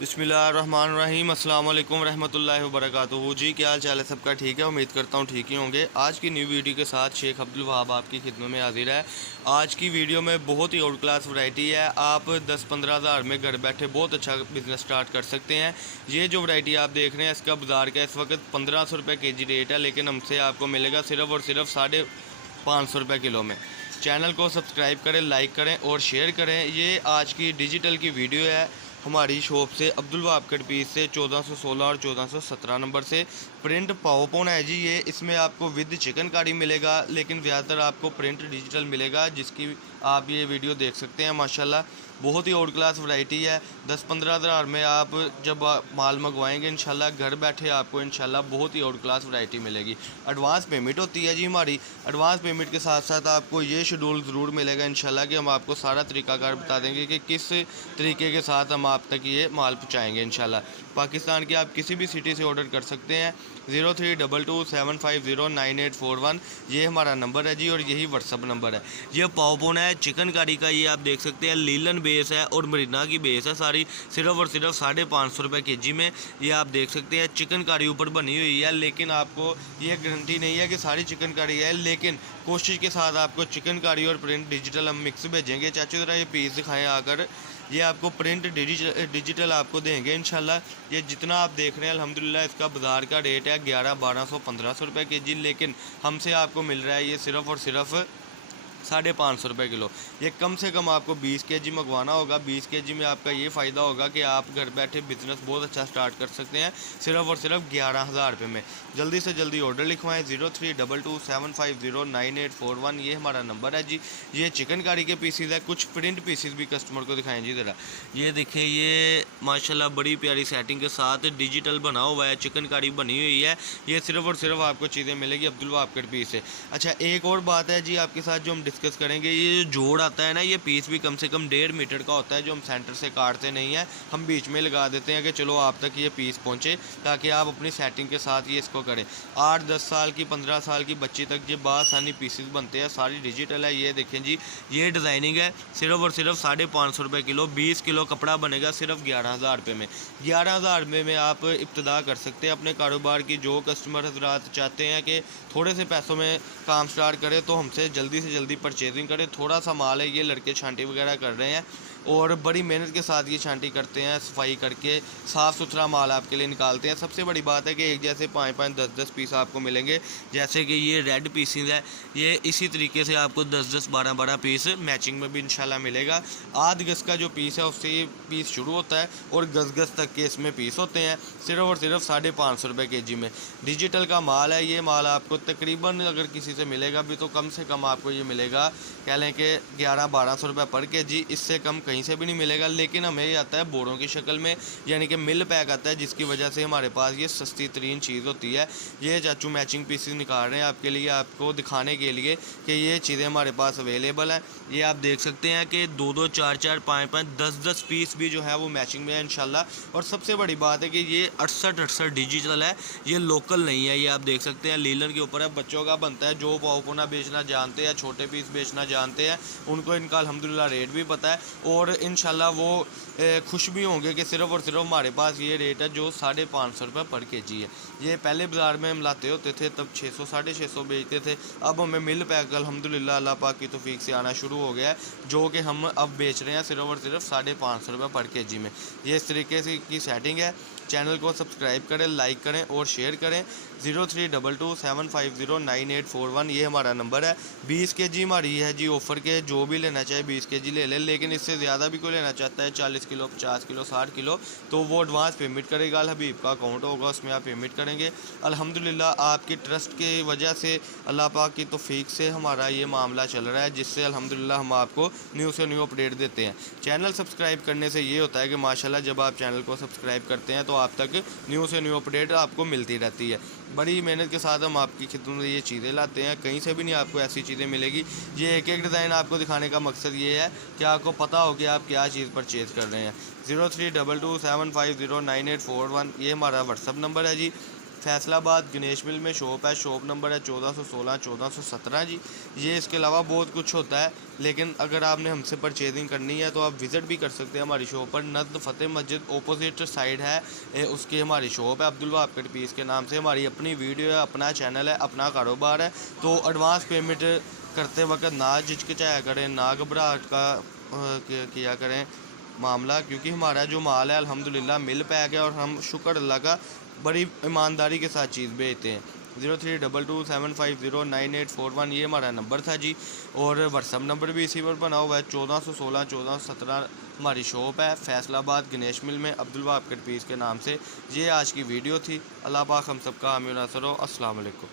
बिस्मिल्लाहिर्रहमानिर्रहीम अस्सलाम वालेकुम रहमतुल्लाहि व बरकातुहू। जी क्या हाल चाल है सबका? ठीक है, उम्मीद करता हूँ ठीक ही होंगे। आज की न्यू वीडियो के साथ शेख अब्दुल वहाब आपकी खिदमत में हाजिर है। आज की वीडियो में बहुत ही आउट क्लास वैरायटी है। आप 10-15 हज़ार में घर बैठे बहुत अच्छा बिज़नेस स्टार्ट कर सकते हैं। ये जो वैरायटी आप देख रहे हैं इसका बाज़ार का इस वक्त 1500 रुपये के जी रेट है, लेकिन हमसे आपको मिलेगा सिर्फ़ और सिर्फ 550 रुपये किलो में। चैनल को सब्सक्राइब करें, लाइक करें और शेयर करें। ये आज की डिजिटल की वीडियो है हमारी शॉप से अब्दुल वहाब कट पीस से 1416 और 1417 नंबर से। प्रिंट पावरपोन है जी ये। इसमें आपको विद चिकन कारी मिलेगा, लेकिन ज़्यादातर आपको प्रिंट डिजिटल मिलेगा, जिसकी आप ये वीडियो देख सकते हैं। माशाल्लाह बहुत ही आउट क्लास वैरायटी है। 10-15 हज़ार में आप जब माल मंगवाएंगे इंशाल्लाह घर बैठे आपको इंशाल्लाह बहुत ही आउट क्लास वैरायटी मिलेगी। एडवांस पेमेंट होती है जी हमारी। एडवांस पेमेंट के साथ साथ आपको ये शेड्यूल ज़रूर मिलेगा इंशाल्लाह कि हम आपको सारा तरीकाकार बता देंगे कि किस तरीके के साथ हम आप तक ये माल पहुँचाएँगे इंशाल्लाह। पाकिस्तान के आप किसी भी सिटी से ऑर्डर कर सकते हैं। 032275098141 ये हमारा नंबर है जी, और यही व्हाट्सअप नंबर है। ये पावपोन है चिकन कारी का, ये आप देख सकते हैं लीलन बेस है और मरीना की बेस है सारी, सिर्फ और सिर्फ 550 रुपये के जी में। ये आप देख सकते हैं चिकन कारी ऊपर बनी हुई है, लेकिन आपको ये गारंटी नहीं है कि सारी चिकन कारी है, लेकिन कोशिश के साथ आपको चिकन कारी और प्रिंट डिजिटल हम मिक्स भेजेंगे। चाचू ज़रा ये पीस दिखाएँ आकर। ये आपको प्रिंट डिजिटल आपको देंगे इंशाल्लाह। ये जितना आप देख रहे हैं अल्हम्दुलिल्लाह इसका बाज़ार का रेट है 1100-1200-1500 रुपये के जी, लेकिन हमसे आपको मिल रहा है ये सिर्फ़ और सिर्फ 550 रुपये किलो। ये कम से कम आपको 20 केजी मंगवाना होगा। 20 केजी में आपका ये फ़ायदा होगा कि आप घर बैठे बिज़नेस बहुत अच्छा स्टार्ट कर सकते हैं सिर्फ और सिर्फ 11,000 रुपये में। जल्दी से जल्दी ऑर्डर लिखवाएं। 032275098141 ये हमारा नंबर है जी। ये चिकन कारी के पीसीज है। कुछ प्रिंट पीसीज भी कस्टमर को दिखाएं जी ज़रा। ये देखें, ये माशाल्लाह बड़ी प्यारी सेटिंग के साथ डिजिटल बना हुआ है, चिकन कारी बनी हुई है। ये सिर्फ और सिर्फ आपको चीज़ें मिलेगी अब्दुल वहाब कट पीस से। अच्छा, एक और बात है जी आपके साथ जो हम डिस्कस करेंगे। ये जो जोड़ आता है ना, ये पीस भी कम से कम 1.5 मीटर का होता है, जो हम सेंटर से काटते नहीं है, हम बीच में लगा देते हैं कि चलो आप तक ये पीस पहुंचे, ताकि आप अपनी सेटिंग के साथ ये इसको करें। 8-10 साल की 15 साल की बच्ची तक ये बासानी पीसेस बनते हैं, सारी डिजिटल है। ये देखें जी, ये डिज़ाइनिंग है सिर्फ और सिर्फ 550 रुपये किलो। 20 किलो कपड़ा बनेगा सिर्फ 11,000 रुपये में। 11,000 रुपये में आप इब्तदा कर सकते हैं अपने कारोबार की। जो कस्टमर हजरात चाहते हैं कि थोड़े से पैसों में काम स्टार्ट करें, तो हमसे जल्दी से जल्दी परचेजिंग करें। थोड़ा सा माल है, ये लड़के छांटी वगैरह कर रहे हैं और बड़ी मेहनत के साथ ये छांटी करते हैं, सफाई करके साफ़ सुथरा माल आपके लिए निकालते हैं। सबसे बड़ी बात है कि एक जैसे 5-5 10-10 पीस आपको मिलेंगे। जैसे कि ये रेड पीसीज है, ये इसी तरीके से आपको 10-10 12-12 पीस मैचिंग में भी इंशाल्लाह मिलेगा। आध गज का जो पीस है उससे ये पीस शुरू होता है और गज तक के इसमें पीस होते हैं, सिर्फ और सिर्फ 550 रुपये के जी में। डिजिटल का माल है। ये माल आपको तकरीबन अगर किसी से मिलेगा भी तो कम से कम आपको ये मिलेगा, कह लें कि 1100-1200 रुपये पर के जी। इससे कम कहीं से भी नहीं मिलेगा। लेकिन हमें ये आता है बोरों की शक्ल में, यानी कि मिल पैक आता है, जिसकी वजह से हमारे पास ये सस्ती तरीन चीज़ होती है। ये चाचू मैचिंग पीसेस निकाल रहे हैं आपके लिए, आपको दिखाने के लिए कि ये चीज़ें हमारे पास अवेलेबल हैं। ये आप देख सकते हैं कि 2-2 4-4 5-5 10-10 पीस भी जो है वो मैचिंग में है इंशाल्लाह। और सबसे बड़ी बात है कि ये 68 डिजिटल है, ये लोकल नहीं है। ये आप देख सकते हैं लीलन के ऊपर है, बच्चों का बनता है। जो पावपोना बेचना जानते हैं, छोटे पीस बेचना जानते हैं, उनको इनका अल्हम्दुलिल्लाह रेट भी पता है और इंशाल्लाह वो खुश भी होंगे कि सिर्फ और सिर्फ हमारे पास ये रेट है जो 550 रुपये पर के जी है। ये पहले बाज़ार में हम लाते होते थे तब 600-650 बेचते थे। अब हमें मिल पैक अल्हम्दुलिल्लाह अल्लाह पाक की तौफीक से आना शुरू हो गया है, जो कि हम अब बेच रहे हैं सिर्फ और सिर्फ 550 रुपये पर के जी में। ये इस तरीके से की सेटिंग है। चैनल को सब्सक्राइब करें, लाइक करें और शेयर करें। 032275098141 ये हमारा नंबर है। 20 के जी हमारी है जी ऑफ़र के, जो भी लेना चाहे 20 के जी ले लें, लेकिन इससे ज़्यादा भी कोई लेना चाहता है 40 किलो 50 किलो 60 किलो तो वो एडवांस पेमेंट करेगा। हबीब का अकाउंट होगा, उसमें आप पेमेंट करेंगे। अल्हम्दुलिल्लाह आपकी ट्रस्ट की वजह से, अल्लाह पाक की तौफीक से हमारा ये मामला चल रहा है, जिससे अल्हम्दुलिल्लाह हम आपको न्यू से न्यू अपडेट देते हैं। चैनल सब्सक्राइब करने से ये होता है कि माशाल्लाह जब आप चैनल को सब्सक्राइब करते हैं तो आप तक न्यू से न्यू अपडेट आपको मिलती रहती है। बड़ी मेहनत के साथ हम आपकी खिदमत में ये चीज़ें लाते हैं, कहीं से भी नहीं आपको ऐसी चीज़ें मिलेगी। ये एक एक डिज़ाइन आपको दिखाने का मकसद ये है कि आपको पता हो कि आप क्या चीज़ परचेज़ कर रहे हैं। 032275098141 ये हमारा व्हाट्सअप नंबर है जी। फैसलाबाद गणेश मिल में शॉप है। शॉप नंबर है 1416 1417 जी। ये इसके अलावा बहुत कुछ होता है, लेकिन अगर आपने हमसे परचेजिंग करनी है तो आप विज़िट भी कर सकते हैं हमारी शॉप पर। नज़्द फ़तेह मस्जिद ओपोजिट साइड है उसकी हमारी शॉप है, अब्दुल वहाब कट पीस के नाम से। हमारी अपनी वीडियो है, अपना चैनल है, अपना कारोबार है। तो एडवांस पेमेंट करते वक्त ना झिझकिचाया करें, ना घबराहट का किया करें मामला, क्योंकि हमारा जो माल है अल्हम्दुलिल्लाह मिल पैक है और हम शुक्र अल्लाह का बड़ी ईमानदारी के साथ चीज़ भेजते हैं। 0322750981 ये हमारा नंबर था जी। और व्हाट्सअप नंबर भी इसी पर बना हुआ है। 1416 1417 हमारी शॉप है फैसलाबाद गणेश मिल में, अब्दुल वहाब कट पीस के नाम से। ये आज की वीडियो थी। अल्लाह पाक हम सबका आमीन नासर हो। अस्सलाम वालेकुम।